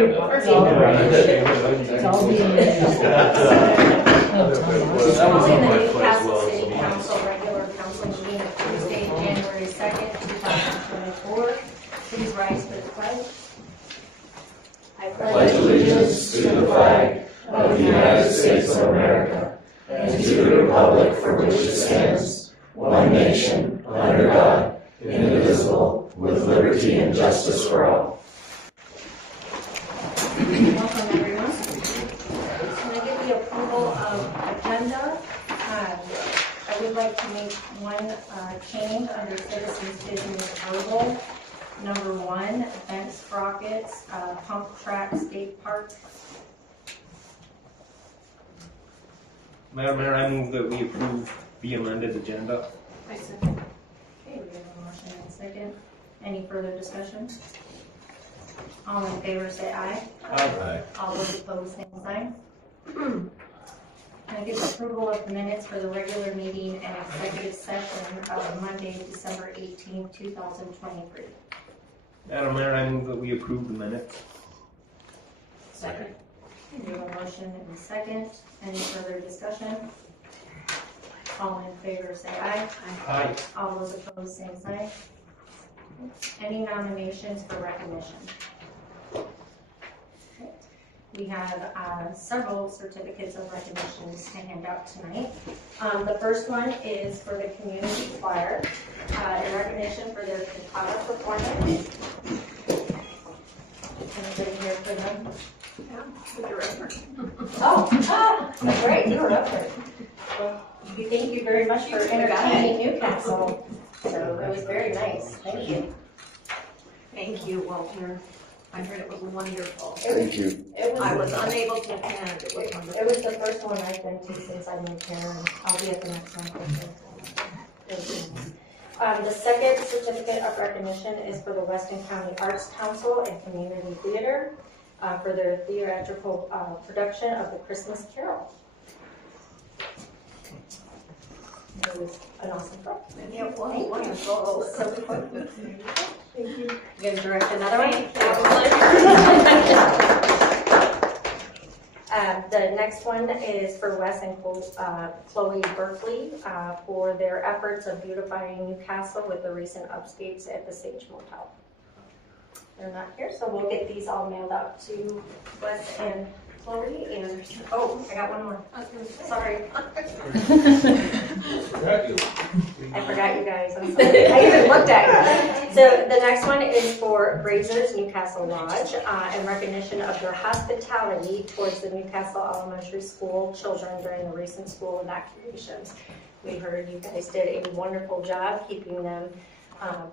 Calling the Newcastle City Council regular council meeting of Tuesday, January 2nd, 2024. Please rise for the pledge. I pledge allegiance to the flag of the United States of America and to the republic for which it stands, one nation, under God, indivisible, with liberty and justice for all. Welcome, everyone. Can I get the approval of agenda? I would like to make one change under citizens business verbal. Number 1, events, sprockets, pump track, skate park. Madam Mayor, I move that we approve the amended agenda. I second. Okay, we have a motion and a second. Any further discussion? All in favor say aye. Aye. All those opposed, same sign. Can I get approval of the minutes for the regular meeting and executive session of Monday, December 18, 2023? Madam Mayor, I move that we approve the minutes. Second. We have a motion and a second. Any further discussion? All in favor say aye. Aye. All those opposed, same sign. Any nominations for recognition? Okay. We have several certificates of recognitions to hand out tonight. The first one is for the community choir in recognition for their cantata performance. Anybody here for them? Yeah, the director. Oh, that's right, you were up there. Well, thank you very much for entertaining Newcastle. So it was very nice. Thank you. Thank you, Walter. I heard it was wonderful. Thank you. I was unable to attend. It was wonderful. It was the first one I've been to since I moved here, and I'll be at the next one. The second certificate of recognition is for the Weston County Arts Council and Community Theater for their theatrical production of The Christmas Carol. It was an awesome film. Yeah, it was wonderful. So fun. Thank you. You gonna direct another one? The next one is for Wes and Chloe Berkeley for their efforts of beautifying Newcastle with the recent upscapes at the Sage Motel. They're not here, so we'll get these all mailed out to Wes and Chloe. And oh, I got one more. Sorry. I forgot you guys. I'm sorry. I even looked at you. So the next one is for Brazers Newcastle Lodge in recognition of their hospitality towards the Newcastle Elementary School children during the recent school evacuations. We heard you guys did a wonderful job keeping them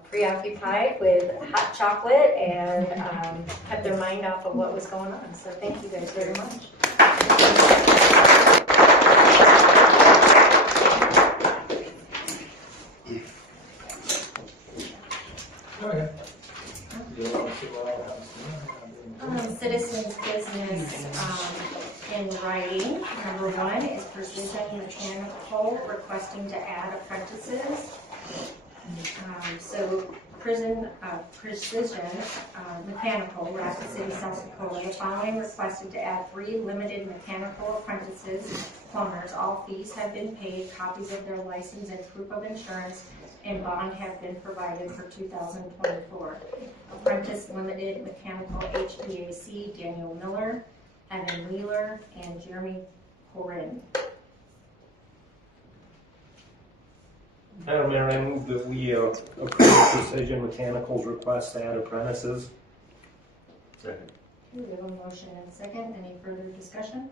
preoccupied with hot chocolate and kept their mind off of what was going on. So thank you guys very much. Citizens business in writing. Number 1 is Precision Mechanical requesting to add apprentices. So Precision Mechanical, Rapid City, South Dakota, the following requested to add 3 limited mechanical apprentices, plumbers. All fees have been paid, copies of their license and proof of insurance and bond have been provided for 2024. Apprentice Limited Mechanical HVAC, Daniel Miller, Evan Wheeler, and Jeremy Corin. Madam Mayor, I move that we approve Precision Mechanical's request to add apprentices. Second. We have a motion and a second. Any further discussion?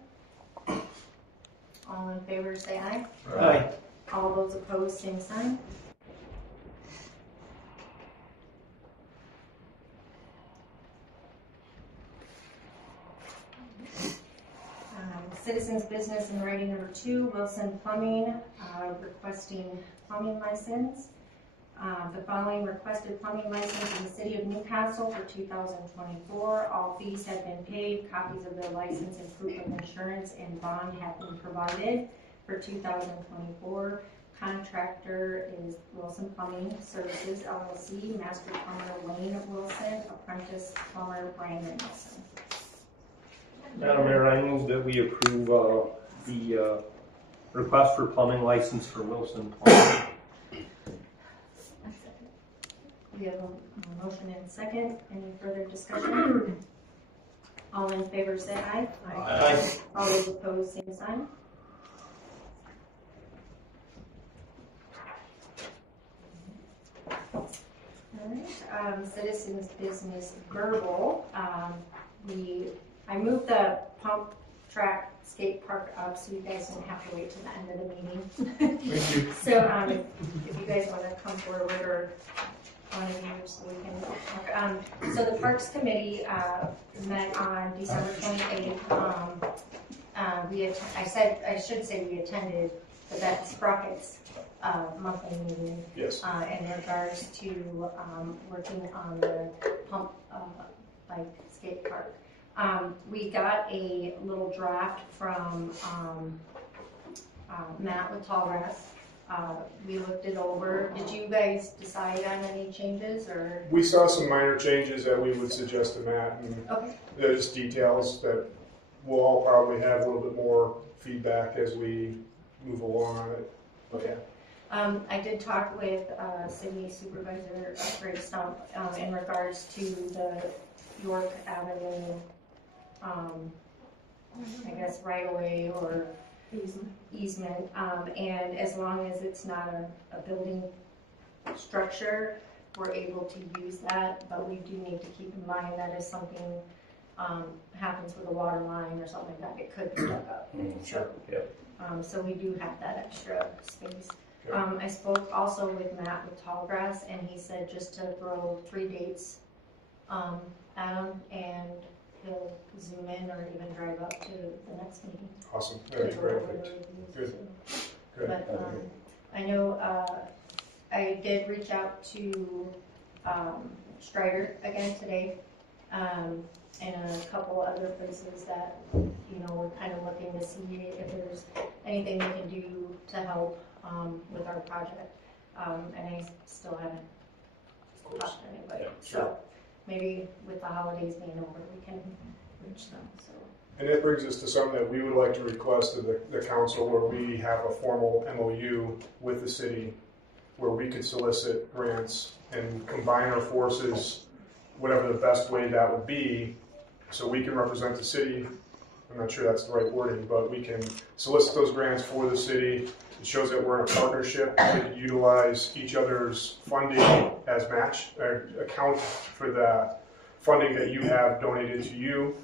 All in favor say aye. Aye. All those opposed, same sign. Citizens business in writing number 2, Wilson Plumbing, requesting plumbing license. The following requested plumbing license in the city of Newcastle for 2024. All fees have been paid, copies of their license and proof of insurance and bond have been provided for 2024. Contractor is Wilson Plumbing Services, LLC, Master Plumber Wayne Wilson, Apprentice Plumber Brandon Wilson. Madam Mayor, I move that we approve the request for plumbing license for Wilson Plumbing. We have a motion and a second. Any further discussion? All in favor say aye. Aye. All those opposed, same sign. Alright, citizens business verbal. I moved the pump track skate park up so you guys don't have to wait till the end of the meeting. Thank you. So if you guys want to come forward or one of you so we can talk. So the Parks Committee met on December 28th. I should say we attended, but that's Sprocket's monthly meeting. Yes. In regards to working on the pump bike skate park. We got a little draft from Matt with Tallgrass. We looked it over. Did you guys decide on any changes or? We saw some minor changes that we would suggest to Matt, and Okay. there's details that we'll all probably have a little bit more feedback as we move along on it. Okay. I did talk with City Supervisor Greg Stump in regards to the York Avenue, I guess right away or easement, and as long as it's not a building structure, we're able to use that, but we do need to keep in mind that if something happens with a water line or something like that, it could be dug up. Sure. Yep. So we do have that extra space. Okay. I spoke also with Matt with Tallgrass, and he said just to throw 3 dates at him, and he'll zoom in or even drive up to the next meeting. Awesome. That'd be great. Good. Good. But I know I did reach out to Strider again today, and a couple other places that, you know, we're kind of looking to see if there's anything we can do to help with our project. And I still haven't talked to anybody. Yeah, sure. So maybe with the holidays being over, we can reach them. So. And that brings us to something that we would like to request of the council, where we have a formal MOU with the city where we could solicit grants and combine our forces, whatever the best way that would be, so we can represent the city. I'm not sure that's the right wording, but we can solicit those grants for the city. It shows that we're in a partnership to utilize each other's funding as match, or account for the funding that you have donated to you.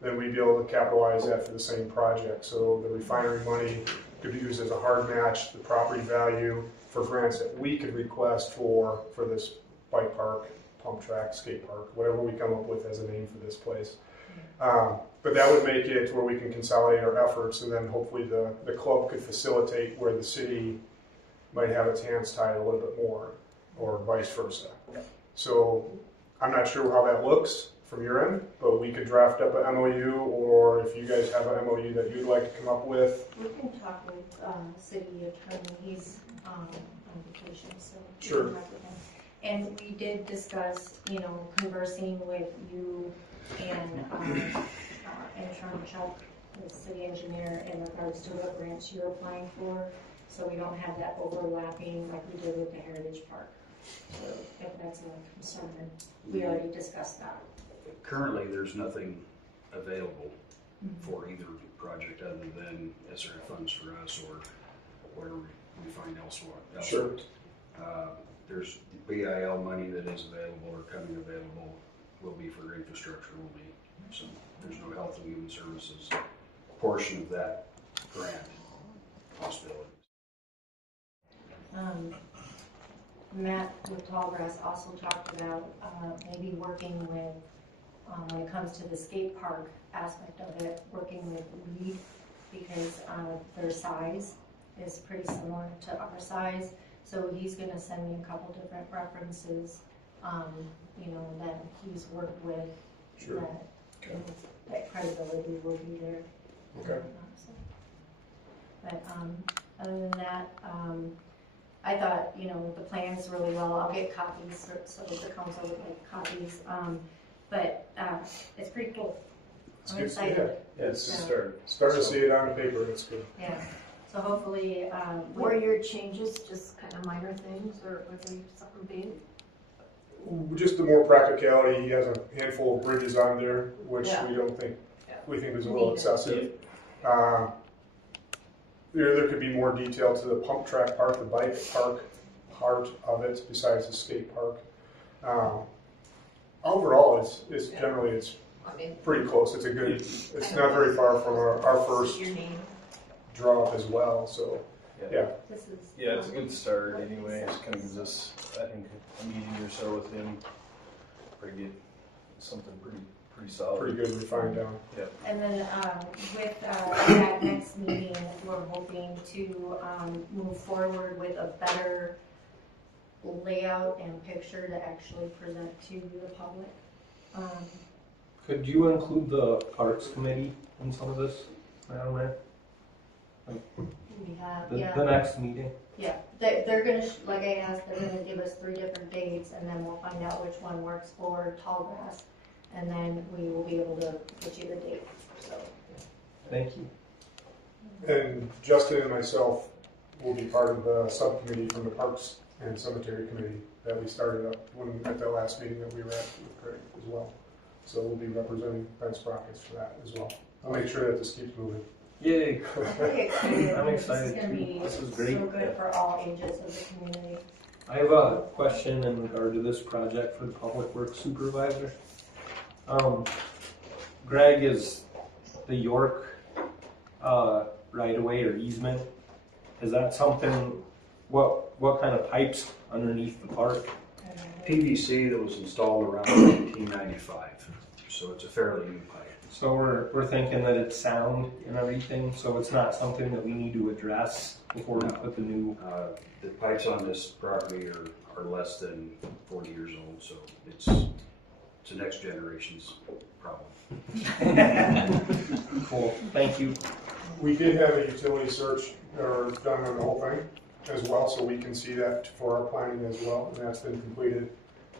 Then we'd be able to capitalize that for the same project. So the refinery money could be used as a hard match, the property value for grants that we could request for this bike park, pump track, skate park, whatever we come up with as a name for this place. But that would make it where we can consolidate our efforts, and then hopefully the club could facilitate where the city might have its hands tied a little bit more, or vice versa. So I'm not sure how that looks from your end, but we could draft up an MOU, or if you guys have an MOU that you'd like to come up with. We can talk with city attorney. He's on vacation, so we Sure. can talk with him. And we did discuss, you know, conversing with you and intern Chuck, the city engineer, in regards to what grants you're applying for, so we don't have that overlapping like we did with the Heritage Park. So if that's a concern, we already discussed that. Currently, there's nothing available for either project other than SRF funds for us or whatever we find elsewhere. Sure. There's BIL money that is available or coming available, will be for infrastructure only. So there's no health and human services portion of that grant possibility. Matt with Tallgrass also talked about maybe working with, when it comes to the skate park aspect of it, working with Reed, because their size is pretty similar to our size. So he's going to send me a couple different references, you know, that he's worked with. Sure. That credibility will be there. Okay. But other than that, I thought, you know, the plan is really well. I'll get copies so the council would make copies. But it's pretty cool. It's I'm good. excited. Yeah, it's Yeah. starting to see it on paper. It's good. Yeah, so hopefully, Were your changes just kind of minor things, or was there something big? Just the more practicality. He has a handful of bridges on there, which Yeah. we think is a little Needed. excessive. There could be more detail to the pump track part, the bike park part of it, besides the skate park. Overall, it's generally it's I mean, pretty close. It's a good. It's not very far from our first your name, draw up as well. So yeah, this is. Yeah, it's a good start anyway. It kind of gives us, I think, a meeting or so with him. Pretty good, something pretty solid. pretty good refined down. And then with that next meeting, we're hoping to move forward with a better layout and picture to actually present to the public. Could you include the Parks Committee in some of this around there? We have, The next meeting? Yeah, they're gonna, like I asked, they're gonna give us 3 different dates, and then we'll find out which one works for Tallgrass, and then we will be able to get you the date, so. Thank you. And Justin and myself will be part of the subcommittee from the Parks and Cemetery Committee that we started up at the last meeting that we were at with Craig as well. So we'll be representing Ben Sprockets for that as well. I'll make sure that this keeps moving. Yay. I'm pretty excited. I'm excited This is gonna too. be This is great. so good for all ages of the community. I have a question in regard to this project for the Public Works Supervisor. Greg, is the York right-of-way or easement, is that something, what kind of pipes underneath the park? PVC that was installed around 1995, so it's a fairly new pipe. So we're thinking that it's sound and everything, so it's not something that we need to address before we put the new. The pipes on this property are less than 40 years old, so it's the next generation's problem. Cool, thank you. We did have a utility search done on the whole thing as well, so we can see that for our planning as well, and that's been completed.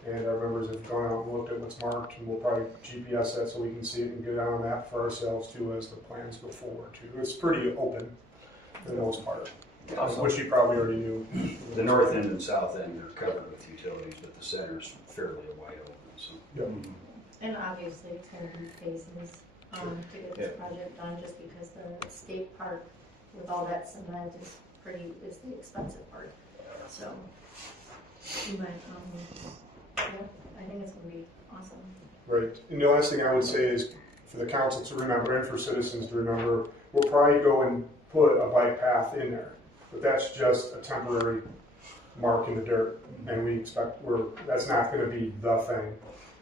And our members have gone out and looked at what's marked, and we'll probably GPS that so we can see it and get on a map for ourselves too as the plans go forward too. It's pretty open for the most part, Awesome. which you probably already knew. The north end and south end are covered with utilities, but the center's fairly wide open. So. Yep. And obviously, it's gonna be phases to get this project done, just because the skate park with all that cement is the expensive part. So, but, yeah, I think it's gonna be awesome. Right. And the last thing I would say is for the council to remember and for citizens to remember, we'll probably go and put a bike path in there, but that's just a temporary mark in the dirt, and we expect that's not going to be the thing.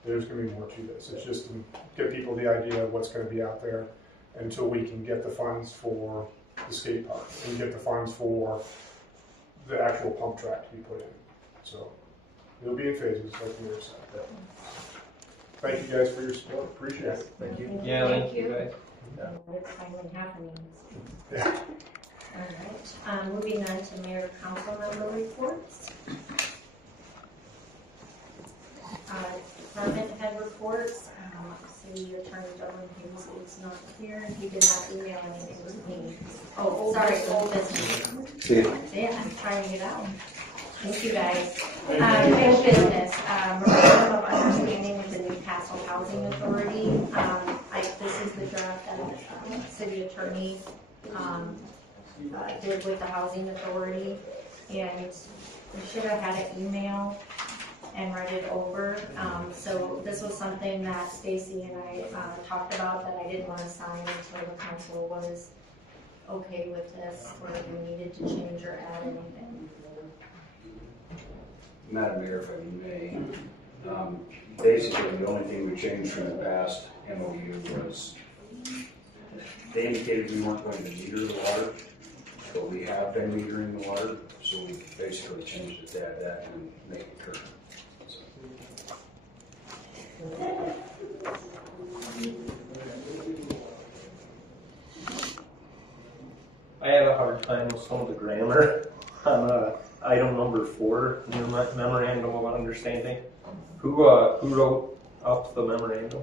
There's going to be more to this. It's just to give people the idea of what's going to be out there until we can get the funds for the skate park and get the funds for the actual pump track to be put in. So it'll be in phases, like the mayor said. Thank you guys for your support. Appreciate it. Thank you. Yeah, Thank you guys. It's finally happening. Yeah. All right, moving on to mayor council member reports. Department head reports. City Attorney Dublin Hughes is not here. He did not email anything with me. Oh, sorry, old business. See. Yeah, I'm trying to get out. Thank you, guys. New business, memorandum of understanding with the Newcastle Housing Authority. This is the draft that city attorney did with the housing authority, and we should have had an email and read it over. So this was something that Stacy and I talked about that I didn't want to sign until the council was okay with this, or if we needed to change or add anything. Madam Mayor, if I may, basically the only thing we changed from the past MOU was they indicated we weren't going to meter the water, but we have been metering the water, so we basically changed it to add that and make it current. So. I have a hard time with some of the grammar on item number 4 in the memorandum of understanding. Who wrote up the memorandum?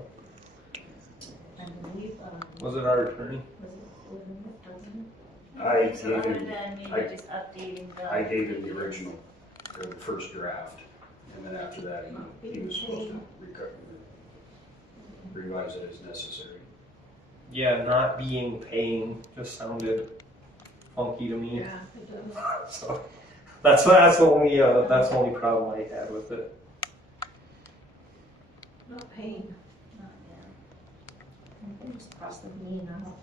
I believe Was it our attorney? I So gave other him, than maybe I- just updating the. I gave him the original, or the first draft, and then after that, he was supposed to revise it as necessary. Yeah, not being paying just sounded funky to me. Yeah, it does. So that's the only problem I had with it. Not paying. Not yet. I think just cross the V now.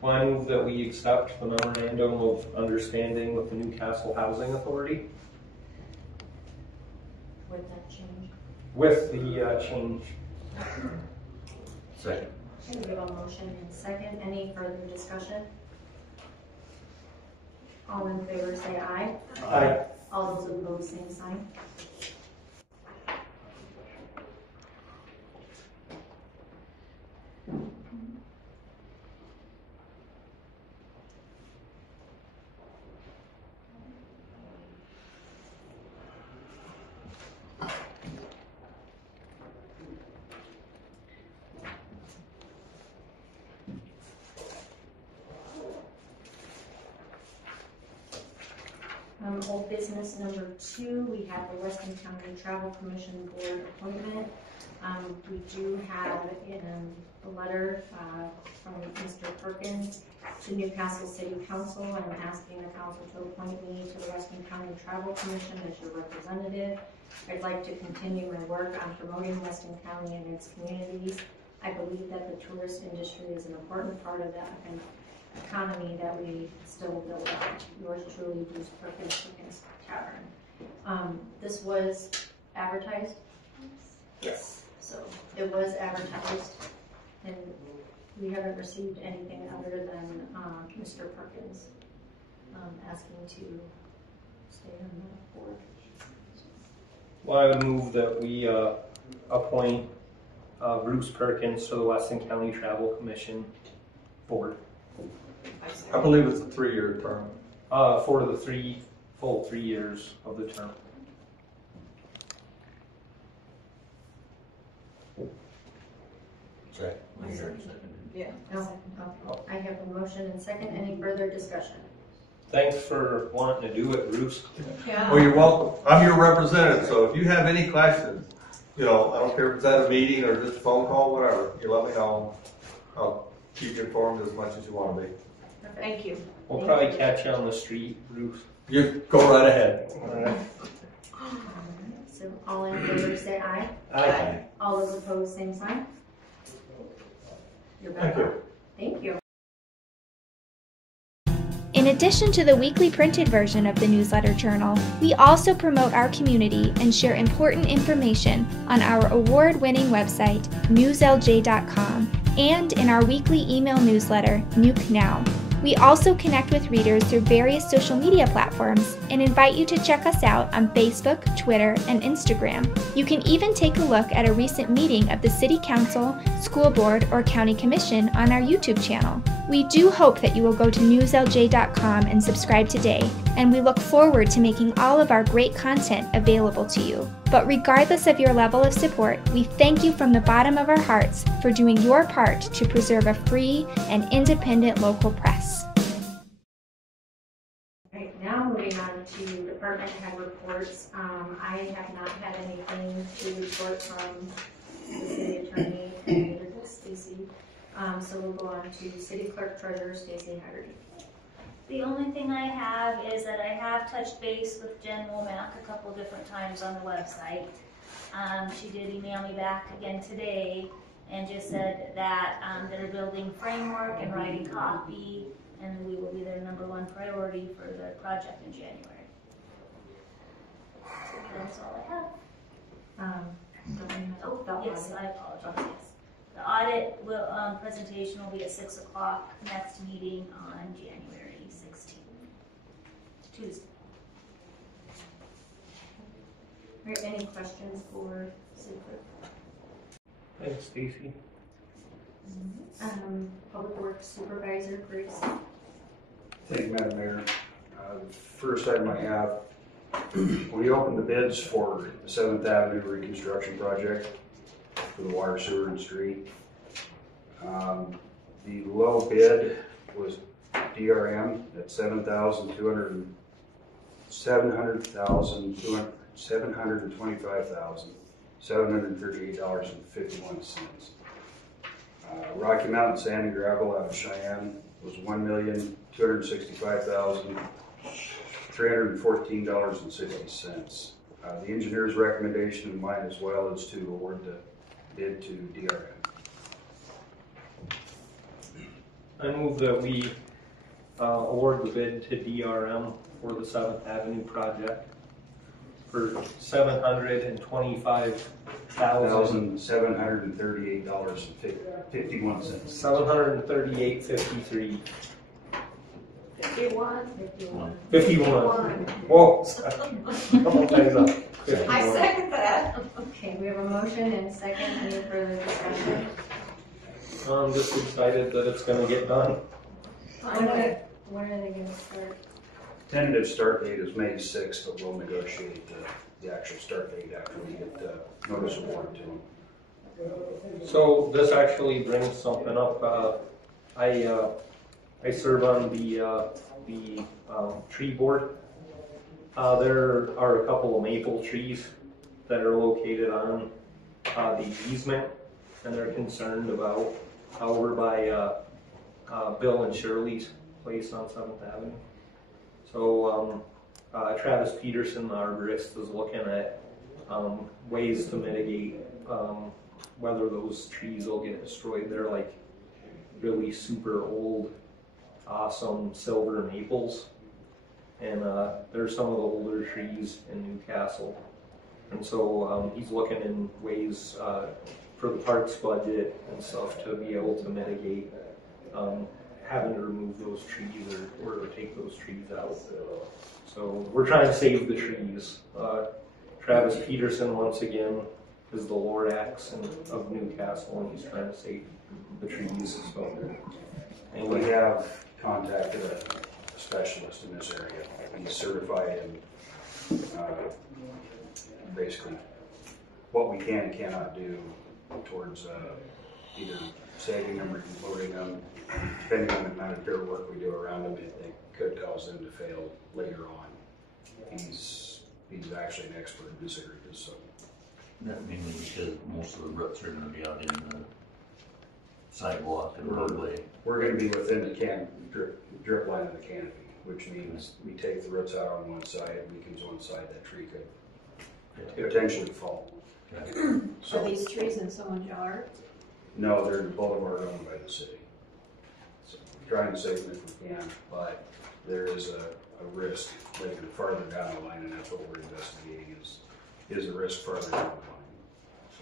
Well, I move that we accept the memorandum of understanding with the Newcastle Housing Authority With that change. with the change. Second. Okay, we have a motion and second. Any further discussion? All in favor say aye. Aye. All those opposed, same sign. Old business number 2, we have the Weston County Travel Commission Board appointment. We do have a letter from Mr. Perkins to Newcastle City Council, and I'm asking the council to appoint me to the Weston County Travel Commission as your representative. I'd like to continue my work on promoting Weston County and its communities. I believe that the tourist industry is an important part of that economy that we still build out. Yours truly, Bruce Perkins Tavern. This was advertised? Yes. So it was advertised, and we haven't received anything other than Mr. Perkins asking to stay on the board. Well, I would move that we appoint Bruce Perkins to the Weston County Travel Commission Board. I believe it's a 3-year term. For the full 3 years of the term. Okay. Yeah. No? Okay. I have a motion and second. Any further discussion? Thanks for wanting to do it, Bruce. Yeah. Well, you're welcome. I'm your representative, so if you have any questions, I don't care if it's at a meeting or just a phone call, whatever, you let me know. I'll keep you informed as much as you want to be. Thank you. We'll probably catch you on the street, Bruce. You go right ahead. So all in favor say aye. Aye. All those opposed, same sign. You're back. Thank you. Thank you. In addition to the weekly printed version of the newsletter journal, we also promote our community and share important information on our award-winning website, newslj.com, and in our weekly email newsletter, Nuke Now. We also connect with readers through various social media platforms and invite you to check us out on Facebook, Twitter, and Instagram. You can even take a look at a recent meeting of the City Council, School Board, or County Commission on our YouTube channel. We do hope that you will go to newslj.com and subscribe today, and we look forward to making all of our great content available to you. But regardless of your level of support, we thank you from the bottom of our hearts for doing your part to preserve a free and independent local press. Right, now moving on to department head reports. I have not had anything to report from the city attorney and neither does Stacy. So we'll go on to city clerk treasurer Stacy Haggerty. The only thing I have is that I have touched base with Jen Womack a couple different times on the website. She did email me back again today and just said that they're building framework and writing copy, and we will be their #1 priority for the project in January. So that's all I have. Yes, I apologize. Yes. The audit will, presentation will be at 6 o'clock, next meeting on January 16th, Tuesday. Are there any questions for city clerk? Thanks, Stacy. Public works supervisor Grace. Thank you, Madam Mayor. The first item I have, we opened the bids for the 7th Avenue reconstruction project for the water, sewer, and street. The low bid was DRM at $725,738.51. Rocky Mountain Sand and Gravel out of Cheyenne was $1,265,314.60. The engineer's recommendation and mine as well is to award the bid to DRM. I move that we award the bid to DRM for the 7th Avenue project for $725,738.51. $738.53. 51. Whoa. Couple times up. 51. I second that. Okay, we have a motion and a second. Any further discussion? I'm just excited that it's gonna get done. When are they gonna start? Tentative start date is May 6th, but we'll negotiate the actual start date after we get the notice of award to them. So this actually brings something up. I serve on the tree board. There are a couple of maple trees that are located on the easement, and they're concerned about over by Bill and Shirley's place on 7th Avenue. So Travis Peterson, the arborist, is looking at ways to mitigate whether those trees will get destroyed. They're like really super old, awesome silver maples, and they're some of the older trees in Newcastle. And so he's looking in ways for the parks budget and stuff to be able to mitigate having to remove those trees or take those trees out. So we're trying to save the trees. Travis Peterson, once again, is the Lord Axe of Newcastle, and he's trying to save the trees. So And we have contacted a specialist in this area. He's certified in basically what we can and cannot do towards either saving them or loading them, depending on the amount of dirt work we do around them. It could cause them to fail later on. He's actually an expert in this area. So That mainly because most of the roots are going to be out in the sidewalk and roadway. We're going to be within the drip line of the canopy, which means we take the roots out on one side, weakens one side, that tree could potentially fall. Okay. Are these trees in someone's yard? No, they're in the boulevard owned by the city. So we're trying to save them if we can, but there is a risk later farther down the line, and that's what we're investigating is a risk farther down the line. So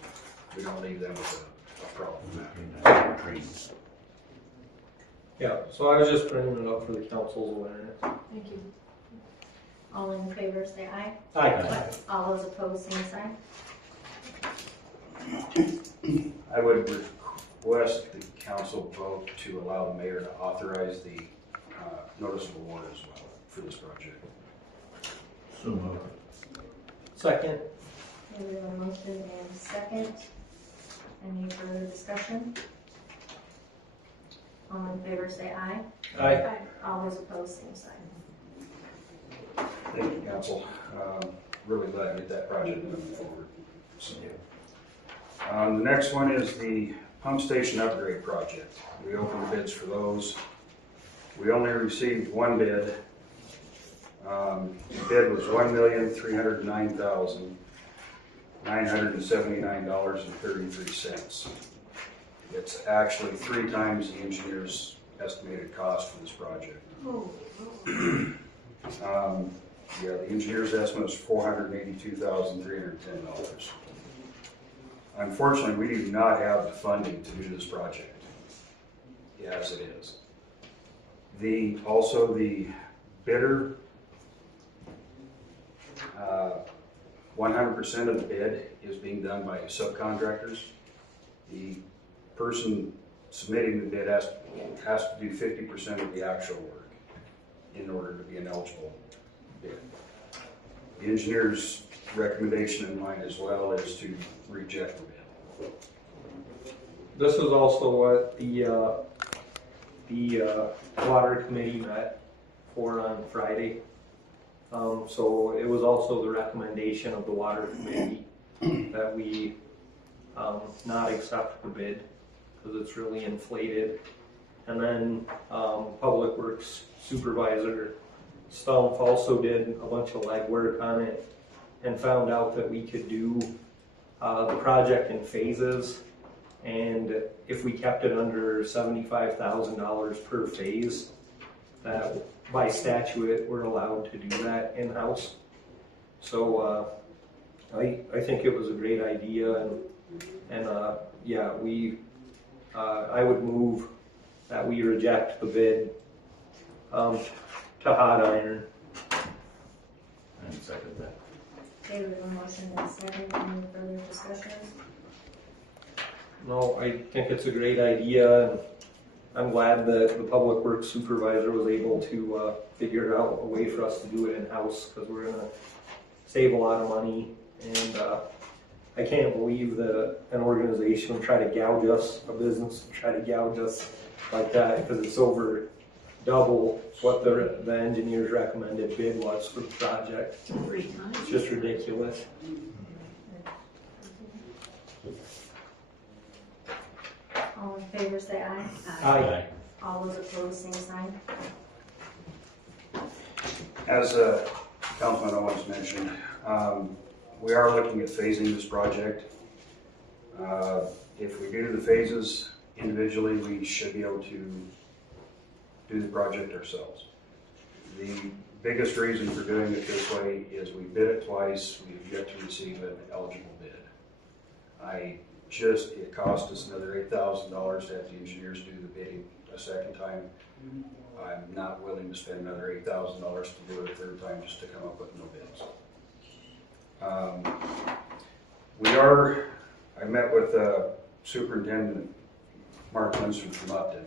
we don't leave them with a problem. Trees. yeah, so I was just bringing it up for the council's awareness. Thank you. All in favor, say aye. Aye. All those opposed, same sign. I would request the council vote to allow the mayor to authorize the notice of award as well for this project. So moved. Second. Okay, we have a motion and a second. Any further discussion? All in favor, say aye. Aye. All those opposed, same sign. Thank you, council. Really glad to get that project moving forward. So, the next one is the pump station upgrade project. We opened bids for those. We only received one bid. The bid was $1,309,979.33. It's actually 3 times the engineer's estimated cost for this project. Yeah, the engineer's estimate is $482,310. Unfortunately, we do not have the funding to do this project as it is. Also the bidder, 100% of the bid is being done by subcontractors. The person submitting the bid has to do 50% of the actual work. in order to be an eligible bid. The engineer's recommendation in mind as well is to reject the bid. This is also what the water committee met for on Friday. So it was also the recommendation of the water committee that we not accept the bid because it's really inflated. And then Public Works Supervisor Stumpf also did a bunch of legwork on it and found out that we could do the project in phases. And if we kept it under $75,000 per phase, that by statute we're allowed to do that in-house. So I think it was a great idea, and yeah, I would move that we reject the bid to Hot Iron. And second that. Okay, we have a motion and a second. Any further discussion? No, I think it's a great idea, and I'm glad that the Public Works Supervisor was able to figure out a way for us to do it in-house, because we're gonna save a lot of money. And I can't believe that an organization would try to gouge us, a business would try to gouge us like that, because it's over double what the engineer's recommended bid was for the project. 3 times. It's just ridiculous. All in favor say aye. Aye. All those opposed, same sign. As Councilman Owens mentioned, we are looking at phasing this project. If we do the phases individually, we should be able to do the project ourselves. The biggest reason for doing it this way is we bid it twice. We have yet to receive an eligible bid. It cost us another $8,000 to have the engineers do the bidding a second time. I'm not willing to spend another $8,000 to do it a third time just to come up with no bids. I met with Superintendent Mark Lindstrom from Upton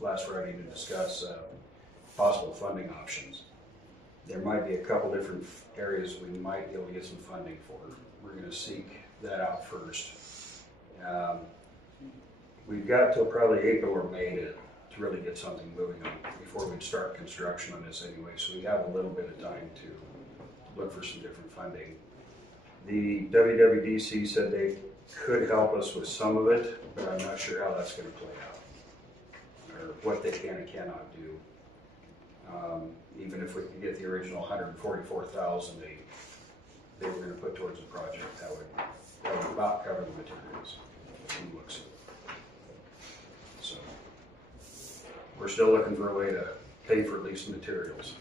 last Friday to discuss possible funding options. There might be a couple different areas we might be able to get some funding for. We're going to seek that out first. We've got till probably April or May to really get something moving on before we'd start construction on this anyway, so we have a little bit of time to look for some different funding. The WWDC said they could help us with some of it, but I'm not sure how that's going to play out or what they can and cannot do. Even if we could get the original $144,000 they were going to put towards the project, that would about cover the materials. It looks. So we're still looking for a way to pay for at least the materials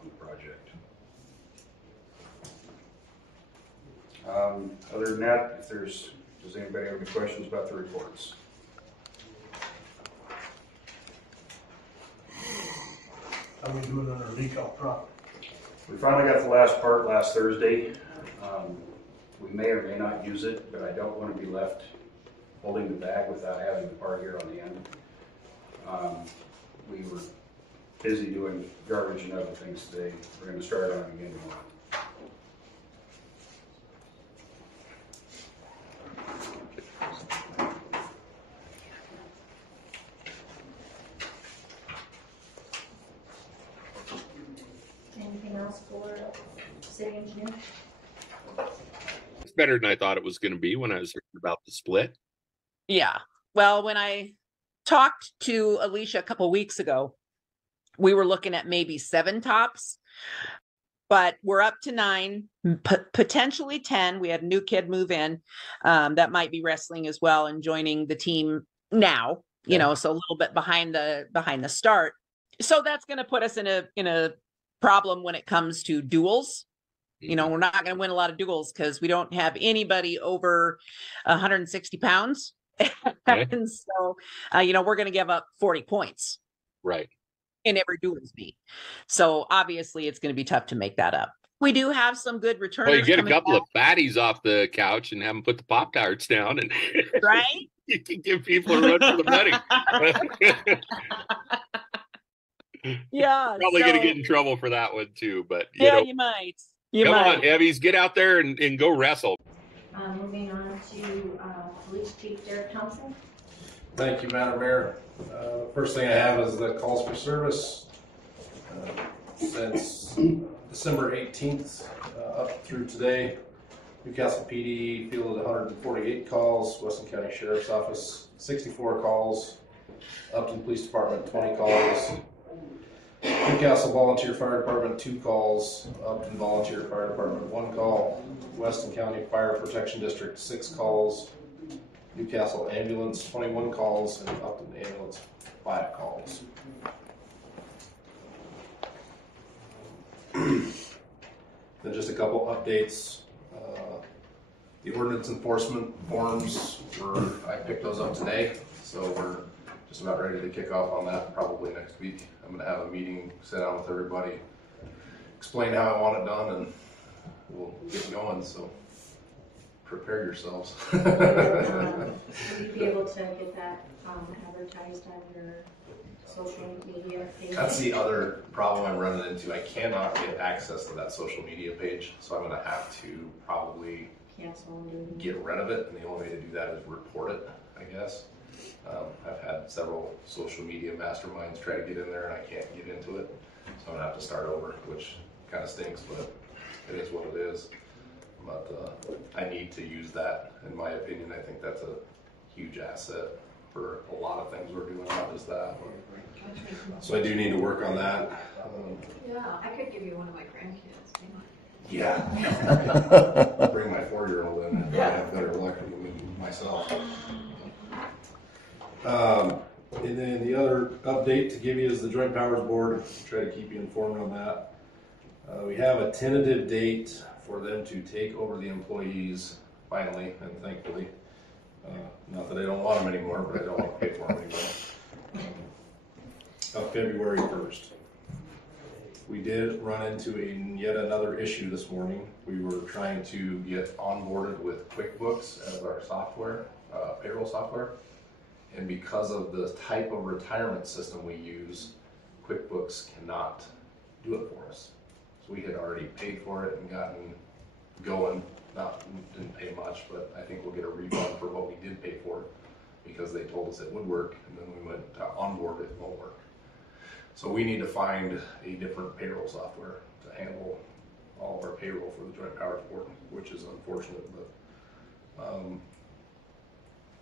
on the project. Other than that, does anybody have any questions about the reports? How are we doing on our leak out front? We finally got the last part last Thursday. We may or may not use it, but I don't want to be left holding the bag without having the part here on the end. We were busy doing garbage and other things today. We're going to start on it again tomorrow. Anything else for city engineer? It's better than I thought it was going to be when I was hearing about the split. Yeah. Well, when I talked to Alicia a couple weeks ago, we were looking at maybe 7 tops, but we're up to 9, potentially 10. We had a new kid move in that might be wrestling as well and joining the team now, you know, so a little bit behind the start. So that's going to put us in a problem when it comes to duels. You know, we're not going to win a lot of duels because we don't have anybody over 160 pounds. Okay. And so, you know, we're going to give up 40 points. Right. In every duels meet. So obviously it's going to be tough to make that up. We do have some good returners. Well, you get a couple of fatties off the couch and have them put the Pop-Tarts down, and right? You can give people a run for the money. Yeah. Probably so, gonna get in trouble for that one too, but yeah, you might. You come might. on, Evvies, get out there and go wrestle. Moving on to Police Chief Derek Thompson. Thank you, Madam Mayor. First thing I have is the calls for service. Since December 18th up through today, Newcastle PD fielded 148 calls, Weston County Sheriff's Office 64 calls, Upton Police Department 20 calls, Newcastle Volunteer Fire Department 2 calls, Upton Volunteer Fire Department 1 call, Weston County Fire Protection District 6 calls, Newcastle Ambulance 21 calls, and Upton Ambulance 5 calls. Then just a couple updates. The ordinance enforcement forms I picked those up today, so we're just about ready to kick off on that probably next week. I'm going to have a meeting, sit down with everybody, explain how I want it done, and we'll get going. So prepare yourselves. Will you be able to get that advertised on your social media page? That's the other problem I'm running into. I cannot get access to that social media page, so I'm going to have to probably Cancel. get rid of it, and the only way to do that is report it, I guess. I've had several social media masterminds try to get in there, and I can't get into it, so I'm going to have to start over, which kind of stinks, but it is what it is. But I need to use that, in my opinion. I think that's a huge asset for a lot of things we're doing, not just that. So I do need to work on that. Yeah, I could give you one of my grandkids. Yeah. Bring my 4-year-old in and have better luck than myself. And then the other update to give you is the Joint Powers Board. Try to keep you informed on that. We have a tentative date for them to take over the employees finally and thankfully. Not that I don't want them anymore, but I don't want to pay for them anymore. Of February 1st. We did run into yet another issue this morning. We were trying to get onboarded with QuickBooks as our software, payroll software. And because of the type of retirement system we use, QuickBooks cannot do it for us. So we had already paid for it and gotten going. Didn't pay much, but I think we'll get a refund for what we did pay for because they told us it would work, and then we went to onboard it won't work. So we need to find a different payroll software to handle all of our payroll for the Joint Powers Board, which is unfortunate, but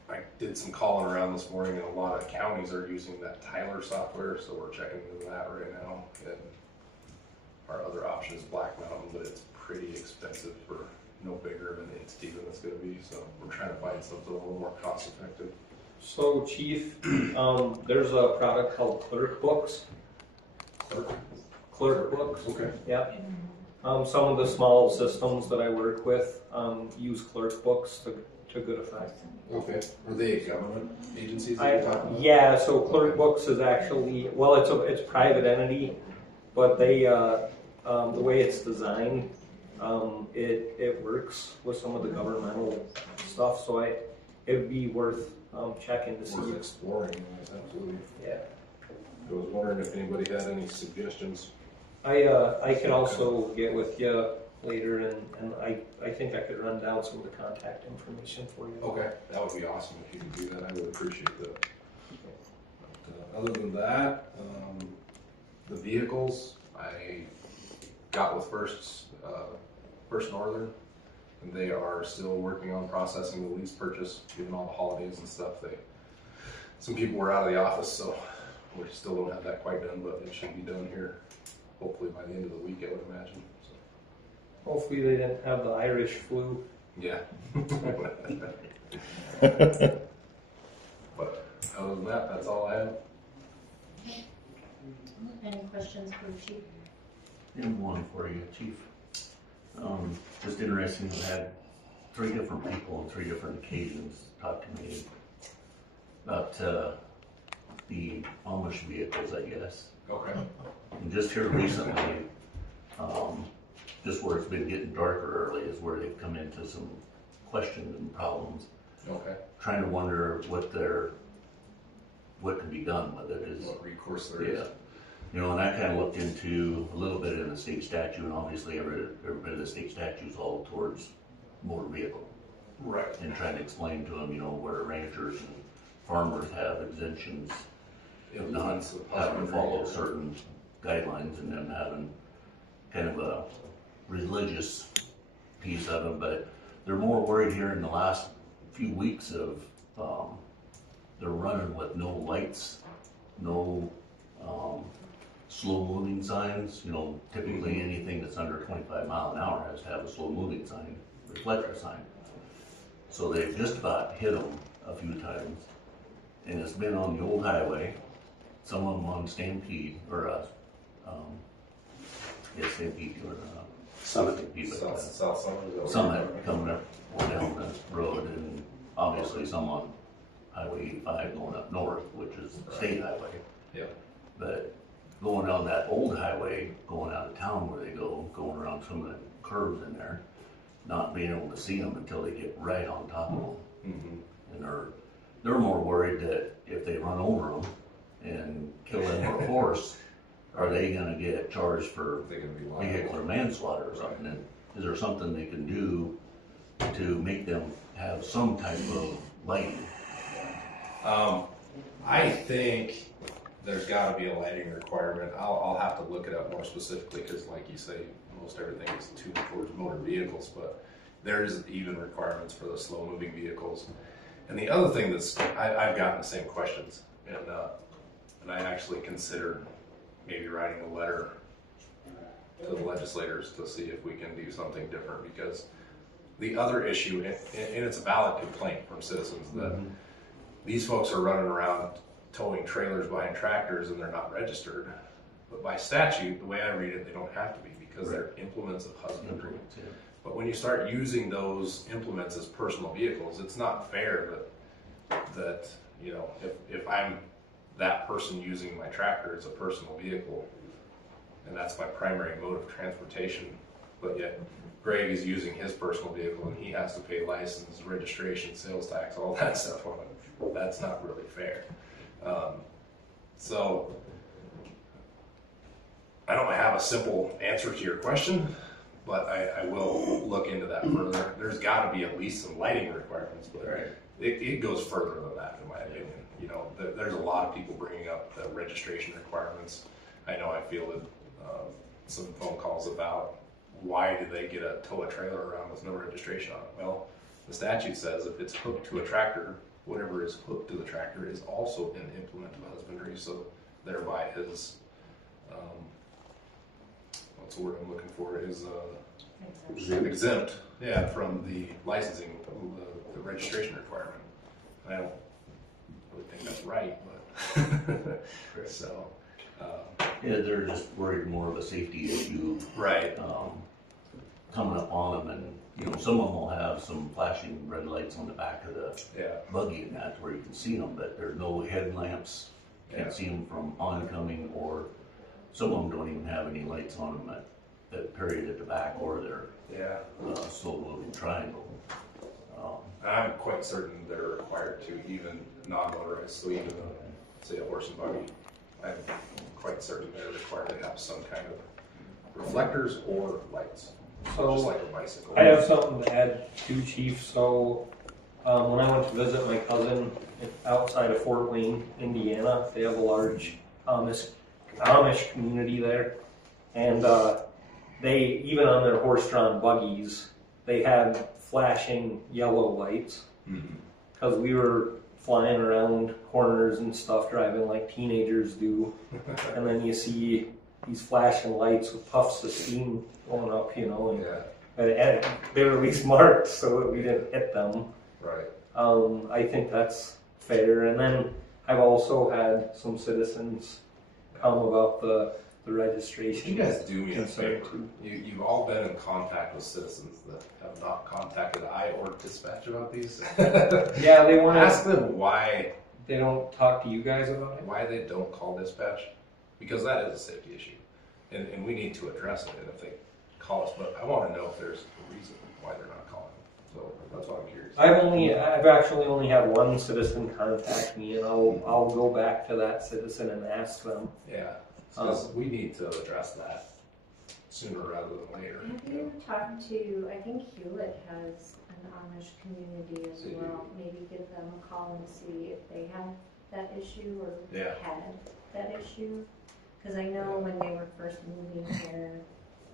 I did some calling around this morning, and a lot of counties are using that Tyler software, so we're checking into that right now. And our other option is Black Mountain, but it's pretty expensive for no bigger of an entity than it's going to be, so we're trying to find something a little more cost effective. So Chief, there's a product called ClerkBooks. ClerkBooks. Okay. Yeah. Some of the small systems that I work with use ClerkBooks to good effect. Okay. Are they government agencies that you're talking about? Yeah. So ClerkBooks is actually, well, it's a private entity, but they the way it's designed, it works with some of the governmental stuff. So it would be worth checking to see. Worth exploring, absolutely. Yeah. I was wondering if anybody had any suggestions. I can also get with you later, and I think I could run down some of the contact information for you. Okay, that would be awesome if you could do that. I would appreciate that. But, other than that, the vehicles, I got with First Northern, and they are still working on processing the lease purchase, given all the holidays and stuff. Some people were out of the office, so we still don't have that quite done, but it should be done here, hopefully by the end of the week, I would imagine. So. Hopefully they didn't have the Irish flu. Yeah. But other than that, that's all I have. Any questions for the Chief? I have one for you, Chief. Just interesting, I had 3 different people on 3 different occasions talk to me about the Amish vehicles, I guess. Okay. And just here recently, just where it's been getting darker early is where they've come into some questions and problems. Okay. Trying to wonder what can be done with it. What recourse there is. You know, and I kind of looked into a little bit in the state statute, and obviously every bit of the state statute is all towards motor vehicle. Right. And trying to explain to them, you know, where ranchers and farmers have exemptions, if not having to follow certain guidelines, and them having kind of a religious piece of them. But they're more worried here in the last few weeks of they're running with no lights, no slow moving signs. You know, typically anything that's under 25 mile an hour has to have a slow moving sign, reflector sign. So they've just about hit them a few times, and it's been on the old highway. Some of them on Stampede or Stampede or Summit. Stampede, South Summit. Summit coming up or down the road, and obviously some on Highway 85 going up north, which is state highway. Yeah. But going down that old highway, going out of town where they go, going around some of the curves in there, not being able to see them until they get right on top of them. Mm-hmm. And they're more worried that if they run over them and kill them or horse, are they going to get charged for vehicular manslaughter or something? And is there something they can do to make them have some type of lighting? I think there's got to be a lighting requirement. I'll have to look it up more specifically because, like you say, most everything is tuned towards motor vehicles, but there's even requirements for the slow-moving vehicles. And the other thing that's, I've gotten the same questions, and I actually considered maybe writing a letter to the legislators to see if we can do something different, because the other issue, and it's a valid complaint from citizens, that these folks are running around towing trailers behind tractors and they're not registered. But by statute, the way I read it, they don't have to be because they're implements of husbandry. But when you start using those implements as personal vehicles, it's not fair that you know, if I'm that person using my tractor as a personal vehicle, and that's my primary mode of transportation, but yet Greg is using his personal vehicle and he has to pay license, registration, sales tax, all that stuff on it. That's not really fair. So I don't have a simple answer to your question, but I will look into that further. There's got to be at least some lighting requirements, but it goes further than that, in my opinion. You know, there's a lot of people bringing up the registration requirements. I know I fielded some phone calls about why do they get a tow a trailer around with no registration on it? Well, the statute says if it's hooked to a tractor, whatever is hooked to the tractor is also an implement of husbandry, so thereby is, what's the word I'm looking for, is exempt, yeah, from the licensing, the registration requirement. I don't really think that's right, but so. Yeah, they're just worried more of a safety issue. Right. Coming up on them, and you know, some of them will have some flashing red lights on the back of the buggy and that where you can see them, but there's no headlamps. Can't see them from oncoming, or some of them don't even have any lights on them at that period at the back or their slow moving triangle. I'm quite certain they're required to, even non-motorized, so even say a horse and buggy, I'm quite certain they're required to have some kind of reflectors or lights. So just like a bicycle. I have something to add too, Chief. So when I went to visit my cousin outside of Fort Wayne, Indiana, they have a large Amish community there, and they, even on their horse-drawn buggies, they had flashing yellow lights, because we were flying around corners and stuff, driving like teenagers do, and then you see these flashing lights with puffs of steam going up, you know, and they were at least marked so that we didn't hit them. Right. I think that's fair. And then I've also had some citizens come about the registration. You guys do me a favor. You've all been in contact with citizens that have not contacted I or dispatch about these. Yeah, they want to ask them why they don't talk to you guys about it. Why they don't call dispatch, because that is a safety issue, and we need to address it. And if they call us, but I want to know if there's a reason why they're not calling. So that's why I'm curious. I've actually only had one citizen contact me, and I'll go back to that citizen and ask them. Yeah. Because we need to address that sooner rather than later. Have you talked to, I think Hewlett has an Amish community as well. Maybe give them a call and see if they have that issue or had that issue. Because I know when they were first moving here,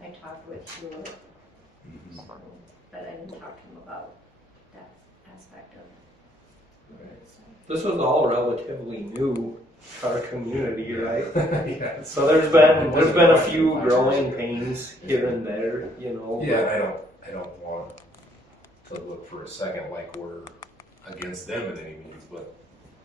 I talked with Hewlett, but I didn't talk to him about that aspect of it. This was all relatively new to our community, right? Yeah. So there's been a few growing pains here and there, you know. Yeah, I don't want to look for a second like we're against them in any means, but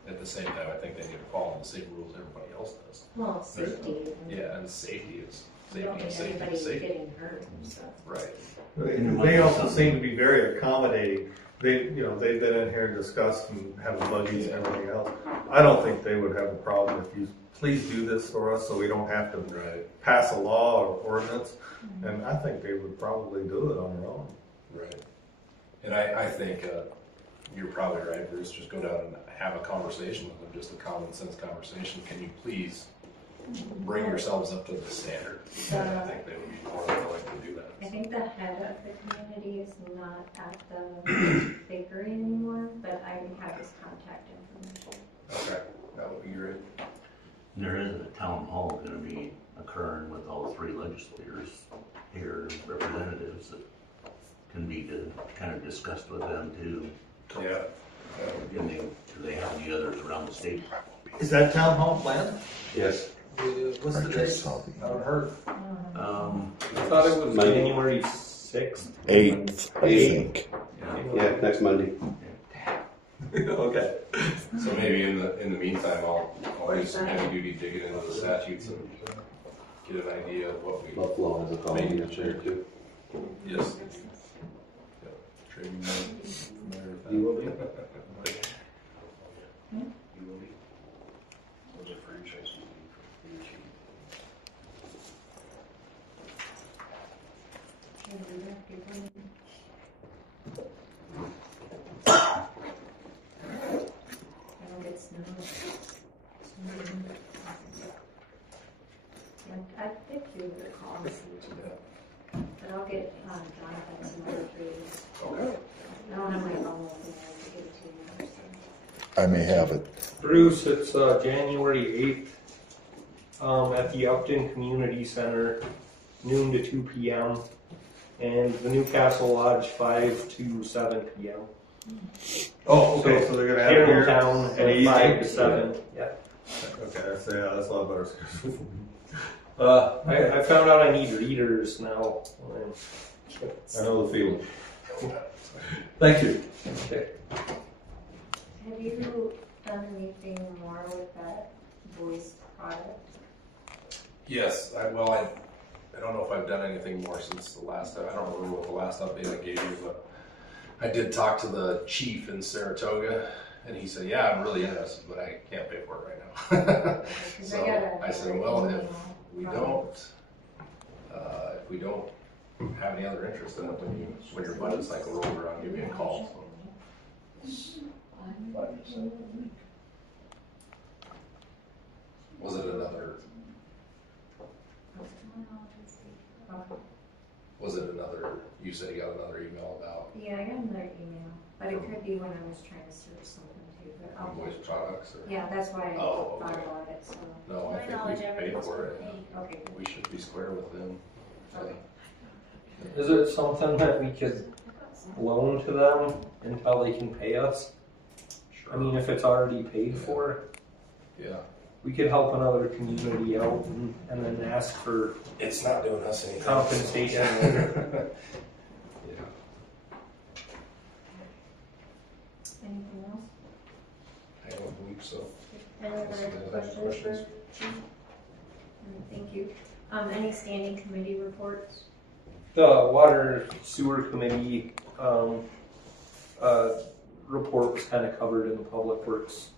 at the same time, I think they need to follow the same rules everybody else does. Well, safety. Yeah, and safety is You don't think anybody's getting hurt and stuff. Right. They also seem to be very accommodating. They've been in here and discussed and have buggies and everything else. I don't think they would have a problem if you please do this for us so we don't have to pass a law or ordinance. And I think they would probably do it on their own. Right. And I think you're probably right, Bruce. Just go down and have a conversation with them, just a common sense conversation. Can you please bring yourselves up to the standard? I think they would be more than willing to do that. I think the head of the community is not at the bakery anymore, but I have his contact information. Okay, that would be great. There is a town hall going to be occurring with all three legislators here, representatives that can be kind of discussed with them too. Yeah. And they have the others around the state. Is that town hall planned? Yes. What's the date? I haven't heard. I thought it was Monday. January 6th. 8th, I think. Yeah, next Monday. Okay. So maybe in the meantime, I'll do some heavy duty digging into the statutes and get an idea of what we. Buffalo has a call in there too. Yes. Yep. Trading You will be? You will be? Or the franchise will be for the machine. I don't get snow. I think you would call and see too. But I'll get Jonathan some other trees. Okay. I don't have my phone with me, I can give it to you. I may have it. Bruce, it's January 8th at the Upton Community Center, noon to 2 p.m. and the Newcastle Lodge 5 to 7 p.m. Oh, okay, so they're gonna have it Here here in town in the at 5 evening? to 7. Yeah. Okay, that's a lot better. I found out I need readers now. I know the feeling. Thank you. Okay. Have you done anything more with that voice product? Yes, I don't know if I've done anything more since the last time. I don't remember what the last update I gave you, but I did talk to the chief in Saratoga, and he said, yeah, I'm really interested, but I can't pay for it right now. So I said, well, if we don't have any other interest in it, when your budget cycle rolls around, give me a call. Was it another? Was it another? You said you got another email about Yeah, I got another email, but it could be when I was trying to search something too. But I'll voice products? Or? Yeah, that's why I Oh, thought okay. about it. So. No, I think we paid for it. Okay. We should be square with them. Okay. Is it something that we could loan to them until they can pay us? Sure. I mean, if it's already paid for, Yeah. we could help another community out and then ask for It's not doing us anything. compensation. Yeah. Anything else? I don't believe so. Any other questions for Chief? Thank you. Any standing committee reports? The Water Sewer Committee report was kind of covered in the Public Works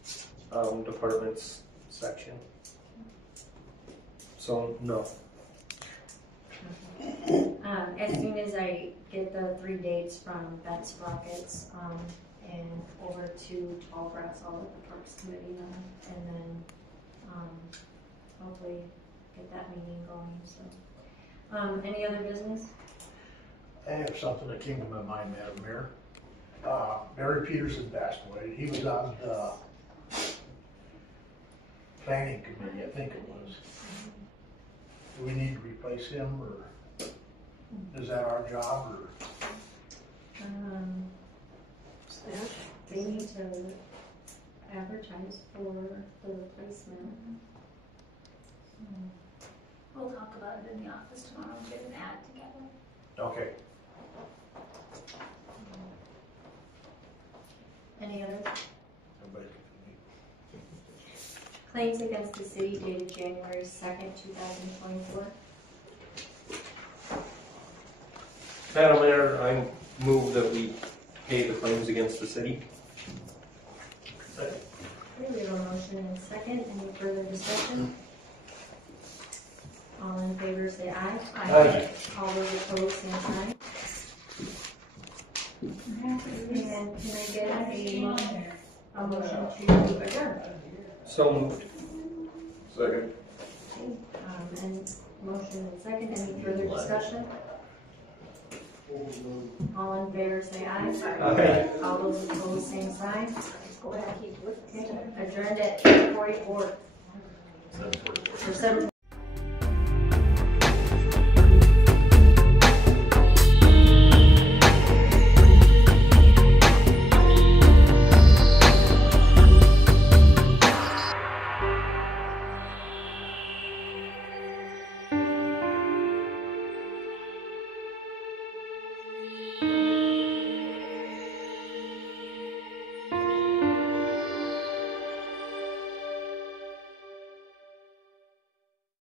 Department's section. So, no. As soon as I get the 3 dates from Ben Sprockets and over to Tallgrass, I'll let the Parks Committee know, and then hopefully get that meeting going, so. Any other business? I have something that came to my mind, Madam Mayor. Barry Peterson passed away. He was on the planning committee, I think it was. Do we need to replace him, or is that our job, or? They need to advertise for the replacement. We'll talk about it in the office tomorrow and get an ad together. Okay. Any others? Claims against the city dated January 2nd, 2024. Madam Mayor, I move that we pay the claims against the city. Okay, we have a motion and a second. Any further discussion? All in favor say aye. Aye. All those opposed, same sign. And can I get a motion to adjourn? So moved. Second. And motion and second. Any further discussion? All in favor say aye. Aye. All those opposed, same sign. Adjourned at 8:44. Or 7:44.